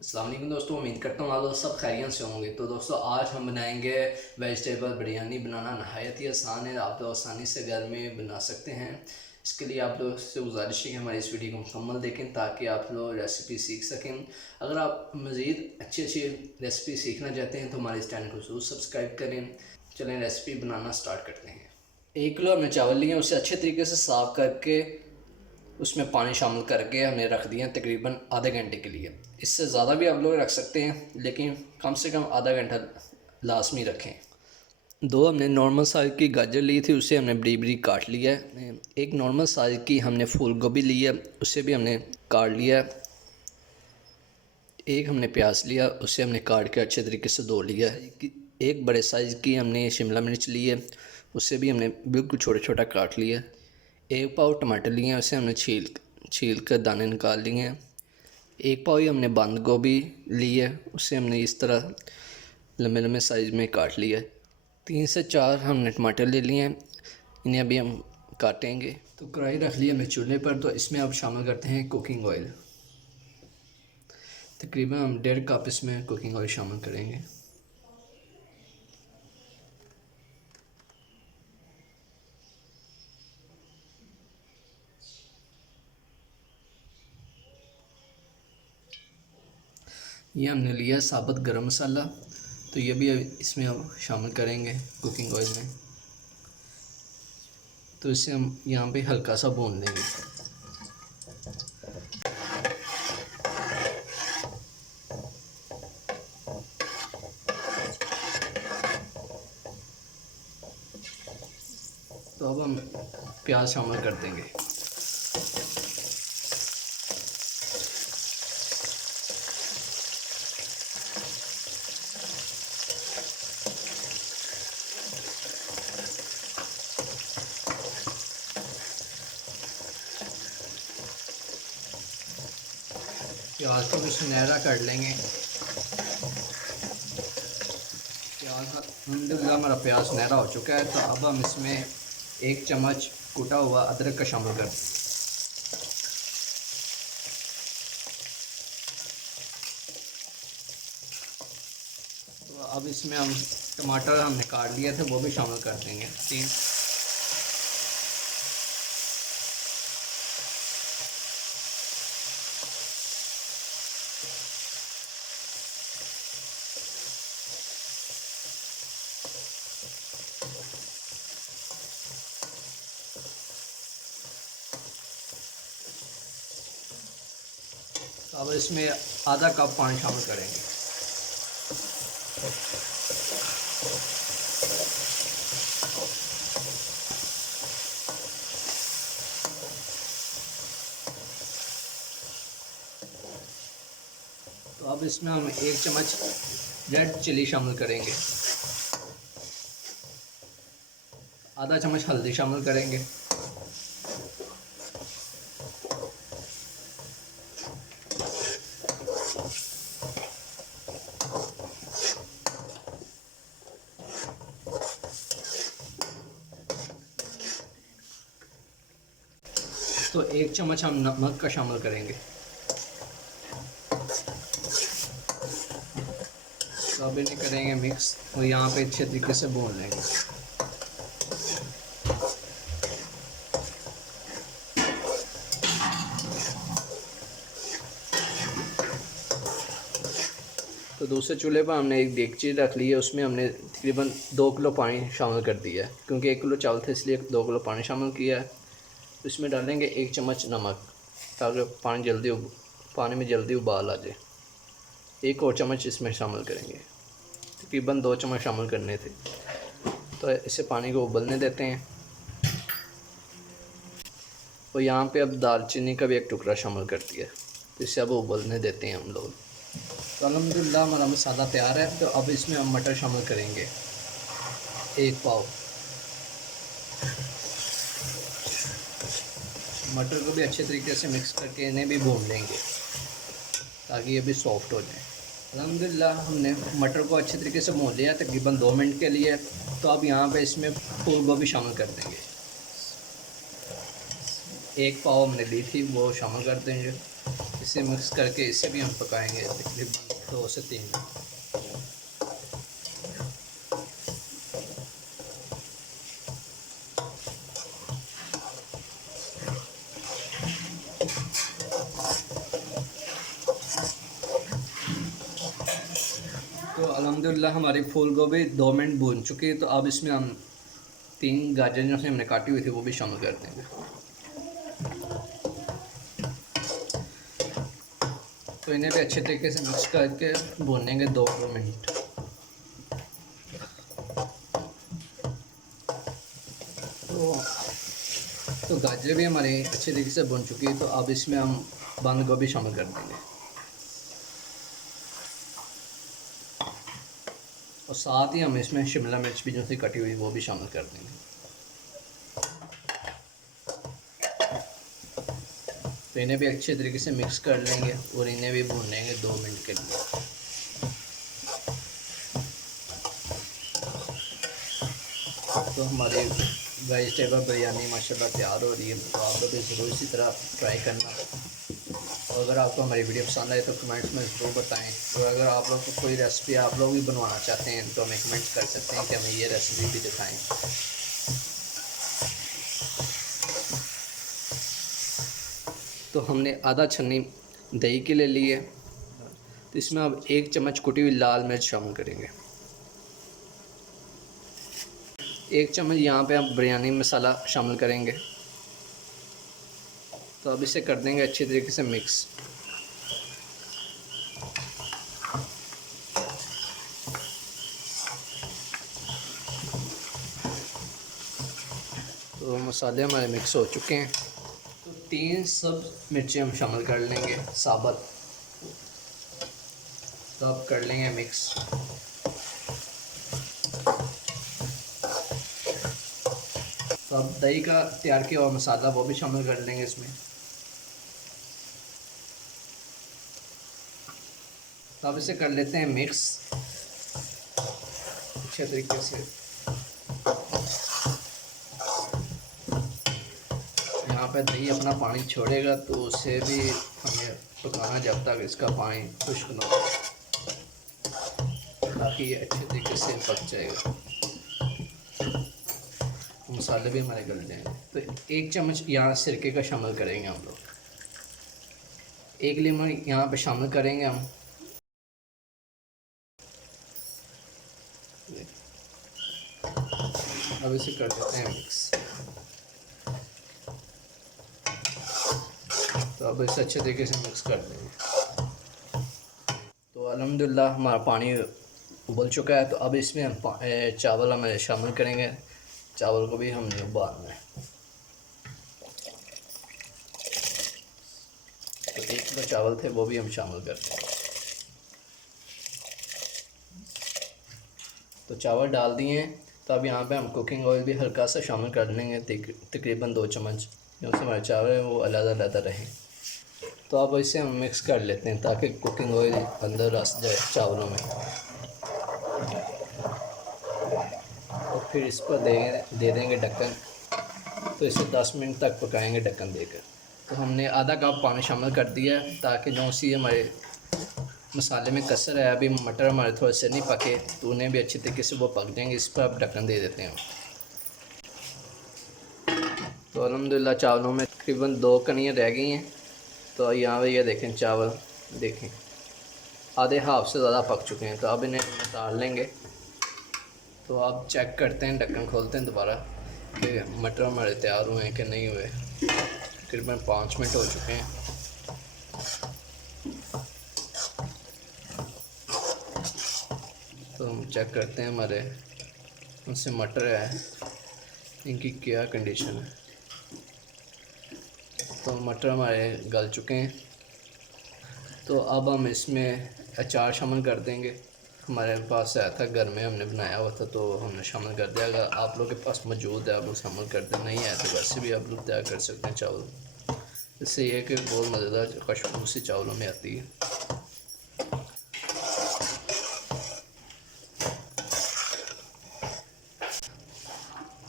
अस्सलाम वालेकुम दोस्तों, उम्मीद करता हूँ आप लोग सब खैरियत से होंगे। तो दोस्तों आज हम बनाएंगे वेजिटेबल बिरयानी। बनाना नहायत ही आसान है, आप लोग आसानी से घर में बना सकते हैं। इसके लिए आप लोग से गुजारिश है कि हमारी इस वीडियो को मुकम्मल देखें ताकि आप लोग रेसिपी सीख सकें। अगर आप मज़ीद अच्छी अच्छी रेसिपी सीखना चाहते हैं तो हमारे इस चैनल को ज़रूर सब्सक्राइब करें। चलें रेसिपी बनाना स्टार्ट करते हैं। 1 किलो हमने चावल लिए, उसे अच्छे तरीके से साफ़ करके उसमें पानी शामिल करके हमने रख दिया तकरीबन आधे घंटे के लिए। इससे ज़्यादा भी आप लोग रख सकते हैं, लेकिन कम से कम आधा घंटा लाजमी रखें। दो हमने नॉर्मल साइज़ की गाजर ली थी, उसे हमने बड़ी बड़ी काट लिया है। एक नॉर्मल साइज़ की हमने फूल गोभी ली है, उसे भी हमने काट लिया है। एक हमने प्याज लिया, उसे हमने काट के अच्छे तरीके से धो लिया है। एक बड़े साइज़ की हमने शिमला मिर्च ली है, उसे भी हमने बिल्कुल छोटा छोटा काट लिया। एक पाव टमाटर लिए हैं, उसे हमने छील कर दाने निकाल लिए हैं। एक पाव ही हमने बंद गोभी ली है, उसे हमने इस तरह लंबे लंबे साइज़ में काट लिया है। 3 से 4 हमने टमाटर ले लिए हैं, इन्हें अभी हम काटेंगे। तो कढ़ाई रख ली हमने चूल्हे पर। तो इसमें अब शामिल करते हैं कुकिंग ऑयल। तकरीबन हम 1.5 कप इसमें कुकिंग ऑयल शामिल करेंगे। ये हमने लिया साबुत गरम मसाला, तो ये भी इसमें हम शामिल करेंगे कुकिंग ऑयल में। तो इसे हम यहाँ पे हल्का सा भून देंगे। तो अब हम प्याज शामिल कर देंगे। प्याज को भी सुनहरा कर लेंगे। प्याज अलहमदिल्ला हमारा प्याज सुनहरा हो चुका है। तो अब हम इसमें 1 चम्मच कुटा हुआ अदरक का शामिल कर दें। तो अब इसमें हम टमाटर हमने काट लिए थे वो भी शामिल कर देंगे। 3। अब इसमें आधा कप पानी शामिल करेंगे। तो अब इसमें हम 1 चम्मच रेड चिली शामिल करेंगे। आधा चम्मच हल्दी शामिल करेंगे। तो 1 चम्मच हम नमक का शामिल करेंगे। तो अब इन्हें करेंगे मिक्स और यहाँ पे अच्छे तरीके से भून लेंगे। तो दूसरे चूल्हे पर हमने एक देगची रख ली है, उसमें हमने तकरीबन 2 किलो पानी शामिल कर दिया है। क्योंकि 1 किलो चावल था इसलिए 2 किलो पानी शामिल किया है। इसमें डालेंगे 1 चम्मच नमक ताकि पानी में जल्दी उबाल आ जाए। 1 और चम्मच इसमें शामिल करेंगे, तकरीबन 2 चम्मच शामिल करने थे। तो इसे पानी को उबलने देते हैं। और यहाँ पे अब दालचीनी का भी एक टुकड़ा शामिल कर दिया, तो इसे अब उबलने देते हैं हम लोग। तो अल्हम्दुलिल्लाह हमारा मसाला तैयार है। तो अब इसमें हम मटर शामिल करेंगे 1 पाव। मटर को भी अच्छे तरीके से मिक्स करके इन्हें भी भून लेंगे ताकि ये भी सॉफ्ट हो जाए। अल्हम्दुलिल्लाह हमने मटर को अच्छे तरीके से भून लिया तकरीबन 2 मिनट के लिए। तो अब यहाँ पे इसमें फूल गोभी शामिल कर देंगे। 1 पाव हमने ली थी वो शामिल कर देंगे। इसे मिक्स करके इसे भी हम पकाएंगे तकरीबन 2 से 3 मिनट। तो अल्हम्दुलिल्लाह हमारी फूल गोभी 2 मिनट भून चुकी है। तो अब इसमें हम 3 गाजर जो हमने काटी हुई थी वो भी शामिल कर देंगे। तो इन्हें भी अच्छे तरीके से मिक्स करके भूनेंगे 2 मिनट। तो गाजर भी हमारी अच्छे तरीके से भुन चुकी है। तो अब इसमें हम बंद गोभी शामिल कर देंगे और साथ ही हम इसमें शिमला मिर्च भी जो सी कटी हुई वो भी शामिल कर देंगे। तो इन्हें भी अच्छे तरीके से मिक्स कर लेंगे और इन्हें भी भून लेंगे 2 मिनट के लिए। तो हमारी वेजिटेबल बिरयानी माशाल्लाह तैयार हो रही है। तो आप लोग भी ज़रूर इसी तरह ट्राई करना। और अगर आपको हमारी वीडियो पसंद आए तो कमेंट्स में ज़रूर बताएं। और अगर आप लोग को कोई रेसिपी आप लोग भी बनवाना चाहते हैं तो हमें कमेंट कर सकते हैं कि हमें ये रेसिपी भी दिखाएं। तो हमने आधा छन्नी दही के ले ली है। तो इसमें अब 1 चम्मच कुटी हुई लाल मिर्च शामिल करेंगे। 1 चम्मच यहाँ पे हम बिरयानी मसाला शामिल करेंगे। तो अब इसे कर देंगे अच्छी तरीके से मिक्स। तो मसाले हमारे मिक्स हो चुके हैं। तो 3 सब मिर्चें हम शामिल कर लेंगे साबुत। तो अब कर लेंगे मिक्स। तो अब दही का तैयार किया हुआ मसाला वो भी शामिल कर लेंगे इसमें। तो अब इसे कर लेते हैं मिक्स अच्छे तरीके से। यहाँ पे दही अपना पानी छोड़ेगा तो उसे भी हमें पकाना जब तक इसका पानी खुश्क ना हो, ताकि ये अच्छे तरीके से पक जाएगा। मसाले भी हमारे गल जाएंगे। तो 1 चम्मच यहाँ सिरके का शामिल करेंगे हम लोग। 1 लीमन यहाँ पे शामिल करेंगे हम। अब इसे कर देते हैं मिक्स। तो अब इसे अच्छे तरीके से मिक्स कर देंगे। तो अल्हम्दुलिल्लाह हमारा पानी उबल चुका है। तो अब इसमें हम चावल हमें शामिल करेंगे। चावल को भी हमने उबालना है। तो 1 किलो चावल थे वो भी हम शामिल कर देंगे। तो चावल डाल दिए हैं। तो अब यहाँ पे हम कुकिंग ऑयल भी हल्का सा शामिल कर लेंगे, तकरीबन 2 चम्मच, जो हमारे चावल हैं वो अलग-अलग रहें। तो अब इसे हम मिक्स कर लेते हैं ताकि कुकिंग ऑयल अंदर रस जाए चावलों में। और फिर इस पर दे देंगे ढक्कन। तो इसे 10 मिनट तक पकाएंगे ढक्कन देकर। तो हमने आधा कप पानी शामिल कर दिया है ताकि जो सी हमारे मसाले में कसर है, अभी मटर हमारे थोड़े से नहीं पके तो उन्हें भी अच्छी तरीके से वो पक जाएंगे। इस पर अब ढक्कन दे देते हैं। तो अल्हम्दुलिल्लाह चावलों में तकरीबन 2 कनियाँ रह गई हैं। तो यहाँ पे ये देखें चावल देखें आधे हाफ से ज़्यादा पक चुके हैं। तो अब इन्हें उतार लेंगे। तो अब चेक करते हैं, ढक्कन खोलते हैं दोबारा कि मटर हमारे तैयार हुए हैं कि नहीं हुए। तकरीबन 5 मिनट हो चुके हैं। तो हम चेक करते हैं हमारे उनसे मटर है इनकी क्या कंडीशन है। तो मटर हमारे गल चुके हैं। तो अब हम इसमें अचार शामिल कर देंगे। हमारे पास आया था, घर में हमने बनाया हुआ था तो हमने शामिल कर दिया। अगर आप लोग के पास मौजूद है आप लोग शामिल कर दें, नहीं है तो वैसे भी आप लोग तैयार कर सकते हैं चावल। इससे ये कि बहुत मज़ेदार खुशबू सी चावलों में आती है।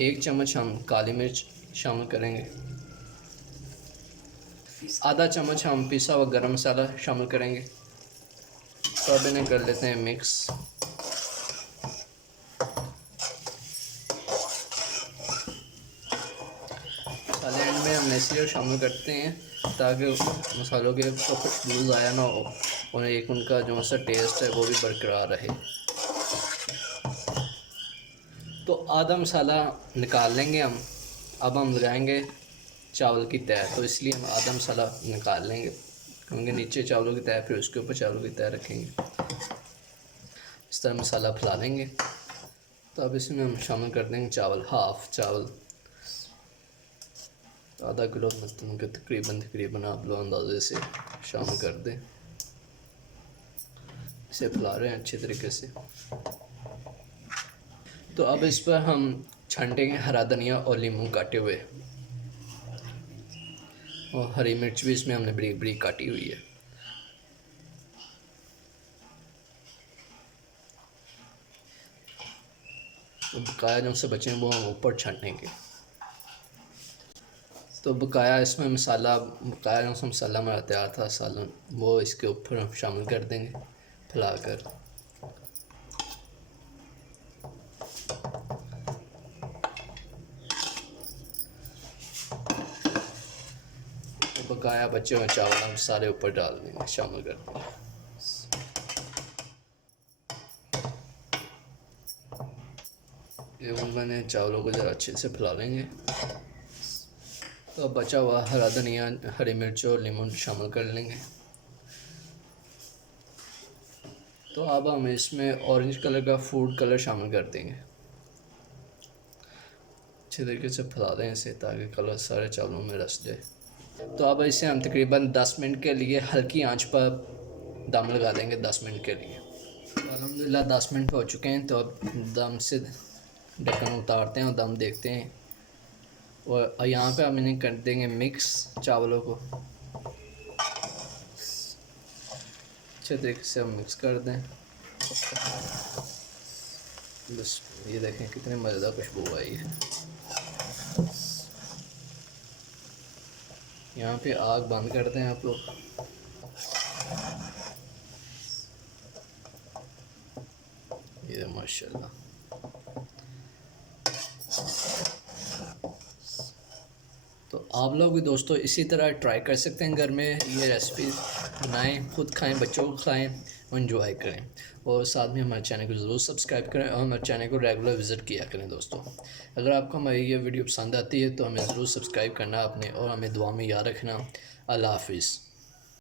एक चम्मच हम काली मिर्च शामिल करेंगे। आधा चम्मच हम पिसा हुआ गरम मसाला शामिल करेंगे। तो अब इन्हें कर लेते हैं मिक्स। मसाले एंड में हम इसलिए शामिल करते हैं ताकि मसालों के खुशबू आया ना हो और एक उनका जो सा टेस्ट है वो भी बरकरार रहे। तो आधा मसाला निकाल लेंगे हम। अब हम लगाएंगे चावल की तह, तो इसलिए हम आधा मसाला निकाल लेंगे क्योंकि नीचे चावलों की तह, फिर उसके ऊपर चावलों की तह रखेंगे। इस तरह मसाला फैला लेंगे। तो अब इसमें हम शामिल कर देंगे चावल, हाफ़ चावल, आधा किलो मतलब के तकरीबन आप लोग अंदाजे से शामिल कर दें। इसे फैला रहे हैं अच्छे तरीके से। तो अब इस पर हम छांटेंगे हरा धनिया और नींबू काटे हुए, और हरी मिर्च भी इसमें हमने बड़ी बड़ी काटी हुई है। तो बकाया जो से बचे वो हम ऊपर छांटेंगे। तो बकाया इसमें बकाया जो सा मसाला हमारा तैयार था सालन, वो इसके ऊपर हम शामिल कर देंगे फैलाकर। तो बकाया बचे हुए चावल हम सारे ऊपर डाल देंगे, शामिल कर देंगे। ये मैंने चावलों को ज़रा अच्छे से फैला लेंगे। तो अब बचा हुआ हरा धनिया, हरी मिर्च और नींबू शामिल कर लेंगे। तो अब हम इसमें ऑरेंज कलर का फूड कलर शामिल कर देंगे। अच्छे तरीके से फैला दें इसे ताकि कलर सारे चावलों में रस जाए। तो अब इसे हम तकरीबन 10 मिनट के लिए हल्की आंच पर दम लगा देंगे 10 मिनट के लिए। तो अल्हम्दुलिल्लाह 10 मिनट हो चुके हैं। तो अब दम से ढक्कन उतारते हैं और दम देखते हैं। और यहाँ पे हम इन्हें कर देंगे मिक्स चावलों को। अच्छे तरीके से हम मिक्स कर दें। बस ये देखें कितनी मज़ेदार खुशबू आई है। यहाँ पे आग बंद कर दें आप लोग। ये माशाल्लाह। तो आप लोग भी दोस्तों इसी तरह ट्राई कर सकते हैं घर में, ये रेसिपी बनाएं, खुद खाएं, बच्चों को खाएं और इन्जॉय करें। और साथ में हमारे चैनल को ज़रूर सब्सक्राइब करें और हमारे चैनल को रेगुलर विज़िट किया करें दोस्तों। अगर आपको हमारी ये वीडियो पसंद आती है तो हमें ज़रूर सब्सक्राइब करना आपने, और हमें दुआ में याद रखना। अल्लाह हाफिज़।